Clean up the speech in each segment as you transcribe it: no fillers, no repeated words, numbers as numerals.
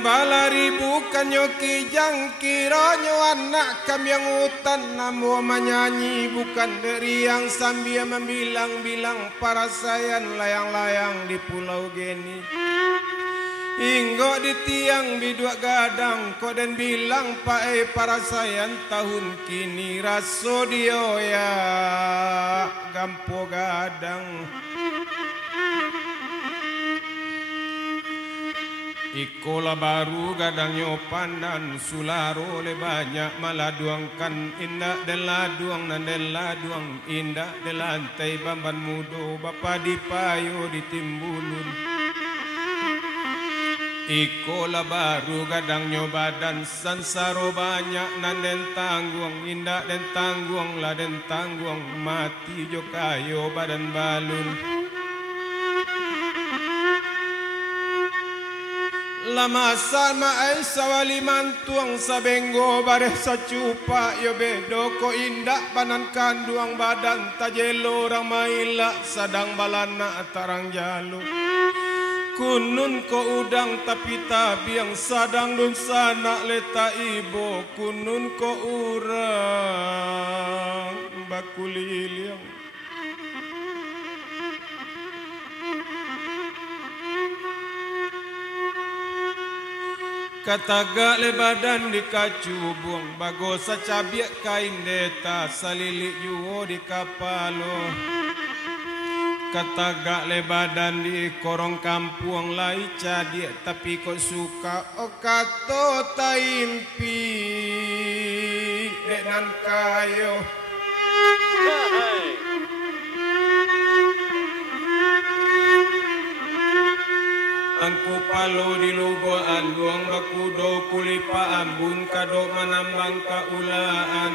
balari bukan nyoki jangkironyo anak kami yang hutan namu menyanyi bukan dari yang sambil membilang-bilang para sayan layang-layang di pulau Geni. Inggo di tiang bidua gadang kok dan bilang pae para sayan tahun kini rasodio ya gampo gadang. Ikola baru gadangnya pandan sularo le banyak maladuangkan indah dan laduang nan dan laduang indah de lantai bamban mudo bapa dipayo ditimbulun. Ikola baru gadangnya badan sansaro banyak nan dan tangguang indah dan tangguang lah dan tangguang mati jo kayo badan balun. Lama sama ay sawali mantuang sa benggo bare sa cupa yo bedo ko indak banan kanduang badan tajelo ramaila sadang balana tarang jalu kunun ko udang tapi tabiang sadang dun sana leta ibo kunun ko urang bakuliliang. Kataga le badan di kacubung bagosa cabiak kain deta salilik juo di kapalo. Kataga le badan di korong kampung lai cadiak tapi kok suka o kato taimpi denan kayo. Angku palo di lubo aluang bakudo kulipa ambun kado manambang kaulaan.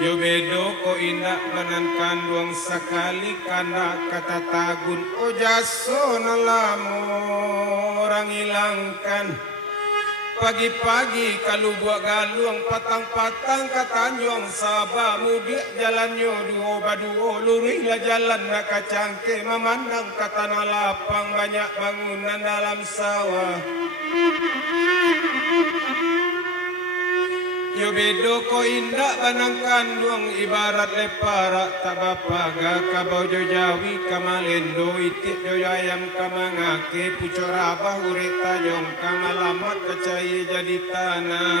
Yo bedo ko indak manan kanduang sakali kana kata tagun o jaso nalamo orang hilangkan. Pagi-pagi kalau buat galuang patang-patang katanjong sabah mudik jalannya duo lurihlah jalan nak kacangke memandang ke tanah lapang banyak bangunan dalam sawah. Yo bedo ko indak banang kanduang ibarat lepara tak bapaga kabau jo jawi kamalendo itik jo ayam kamangake pucor abah urik tajong kamalamat kecai jadi tanah.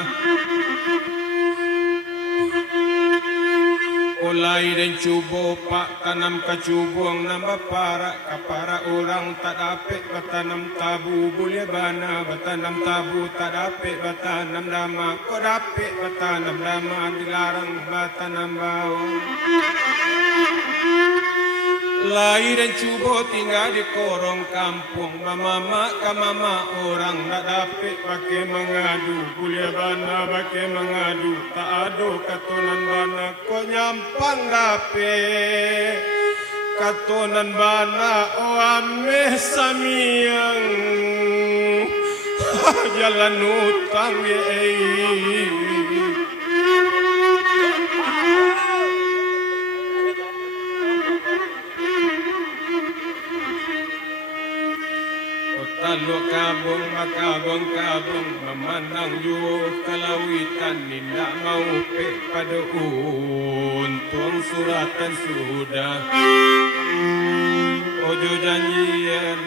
Olai dan cubo pak tanam kacubuang nambah para kapara orang tak dapet batanam tabu boleh bana batanam tabu tak dapet batanam dama kau dapet batanam dama dilarang batanam bawang. Lai dan cubo tinggal di korong kampung mama kamama orang tak dapat pakai mengadu kuliah bana pakai mengadu tak ada katonan bana kau nyampang dapet katonan bana oh ameh samiang jalan utang Taluk kabung makabung memandang jauh kalawitan nindak mau pek pada untung suratan sudah ojo janjian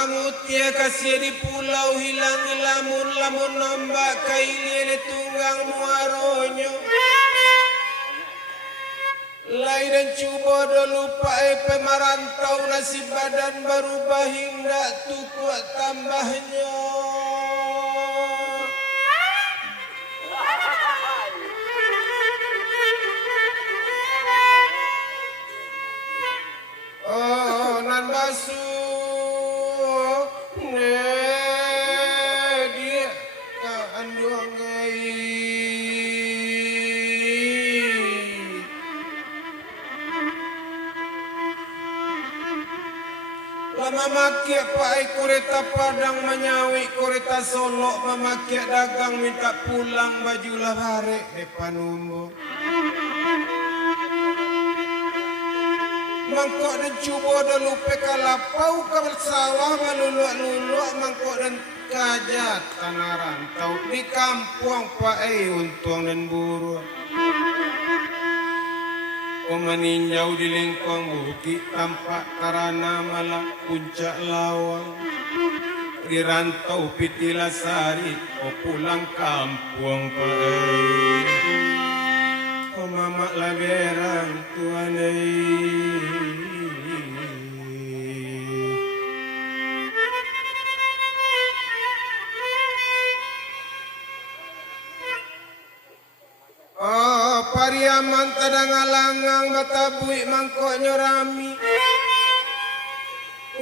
Mutia kasih di pulau hilang lamun nombak kaili tunggang muaronyo. Lai dan cuba dah lupa pemarantau nasib badan berubah hingga tukuk tambahnya. basuh dia kandung lama makia pai kureta Padang menyawi kureta Solo memakia dagang minta pulang baju labare depan umbo mangkok dan cubo dan lupe kalapau kabel sawah maluluak-luluak mangkok dan kajat tanah rantau di kampung pai untung dan buruh meninjau di lengkong bukit tampak karana malah puncak lawang di rantau Pitilasari pulang kampung pai mamak laberang tuanai Pariaman tadang alangang batabui mangkok nyorami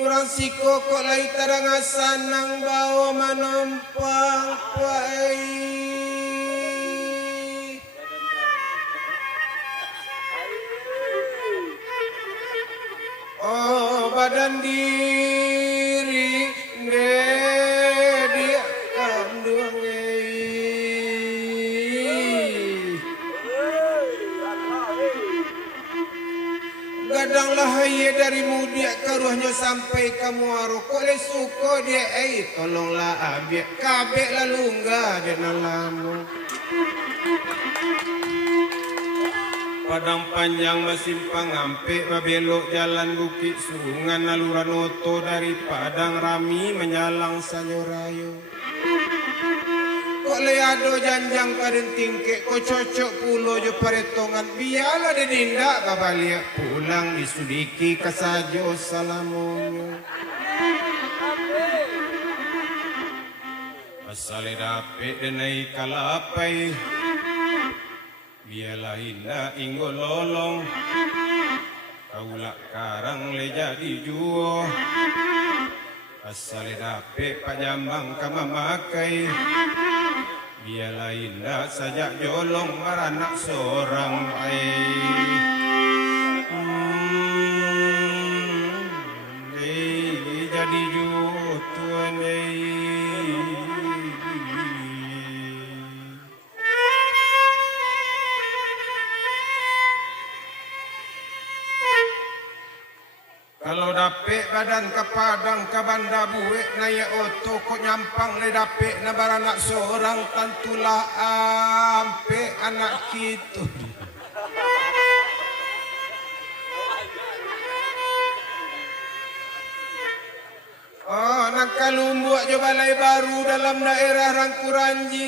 urang siko kok lai tadang asanang bawa manompang pai badan diri dia kandung gadang lahaya dari mudia karuhnya sampai kamu aru kole suko dia tolonglah abiak kabek lalu enggak dia nalamu Padang panjang masimpang ampe babelok jalan bukit sungan aluran oto dari Padang Rami menyalang Sanyorayo kok leado janjang kaden tingke kok cocok pulo jo paretongan biala de dinda babaliak pulang disudiki kasajo salamonyo asale dapet denai kalapai biala indah inggo lolong kaulak karang le jadi juo asale dapet Pak Jambang kamamakai biala indah sajak jolong maranak seorang jadi juo tuan kalau dapet badan ke Padang ke Banda buek naya oto kok nyampang le dapet na baranak seorang tantulah ampe anak gitu. Nang kalumbuak jo balai baru dalam daerah Rangkuranji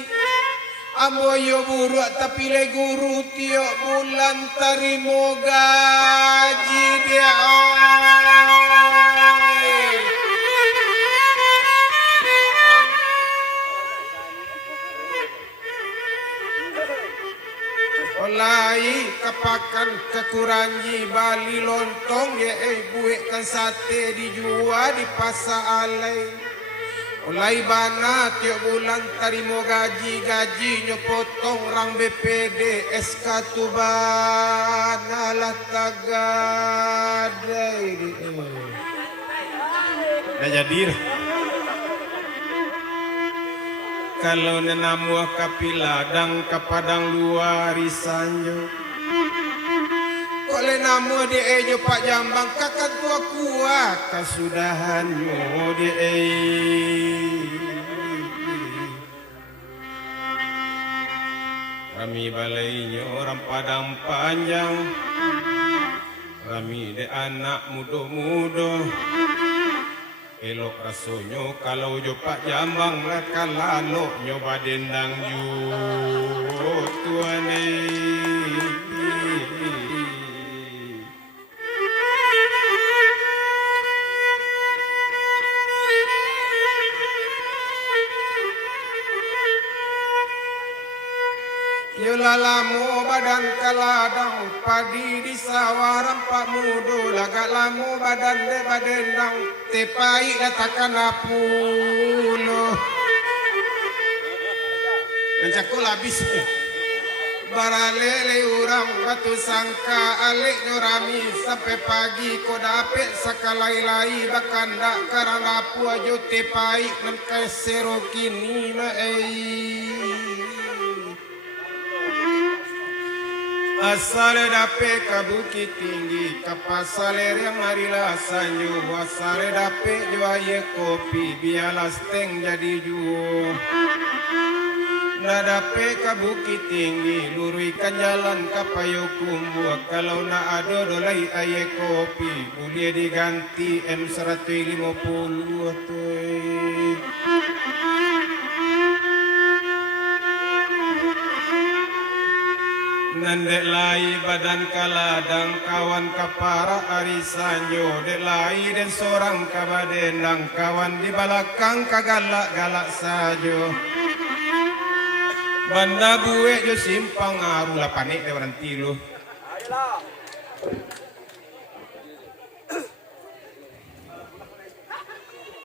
amboyo buruak tapi le guru tiok bulan tarimo gaji dia Olai kapakan ke Kuranji Bali lontong ya buekkan sate dijual di pasar alai Olai bana tiap bulan tarimo gaji nyopotong rang BPD SK tubana lah tagadai dah jadi kalau nenamu kapiladang ke Padang luar Sanjo kok le namu di ejo Pak Jambang kakak tua kuat kasudahanmu di Rami balainya orang Padang panjang Rami de anak mudo-mudo elok rasonyo kalau jo Pak Jambang lakal lalu nyoba dendang ju tuane yo lalamu badan kaladang padi di sawaran pak mudo lagak lamu badan de badendang tepai katakan apulo mencakul habis baralele urang batu sangka alik nyorami sampai pagi ko dapet sakalai-lai bahkan dak karena apu ajo tepai nan kasero kini ma asale dape ka bukit tinggi kapasale yang marilah sanyo asale dape juaye kopi bialas teng jadi juo na dape ka bukit tinggi lurikan jalan ka payo kumbuak kalau na ada dolai aye kopi boleh diganti M150 tuh. Nandek lai badan kaladang kawan kapara arisanyo dek lai dan seorang kabadendang kawan di balakang kagalak-galak sajo banda buwe jo simpang aru la panik de berhenti lo.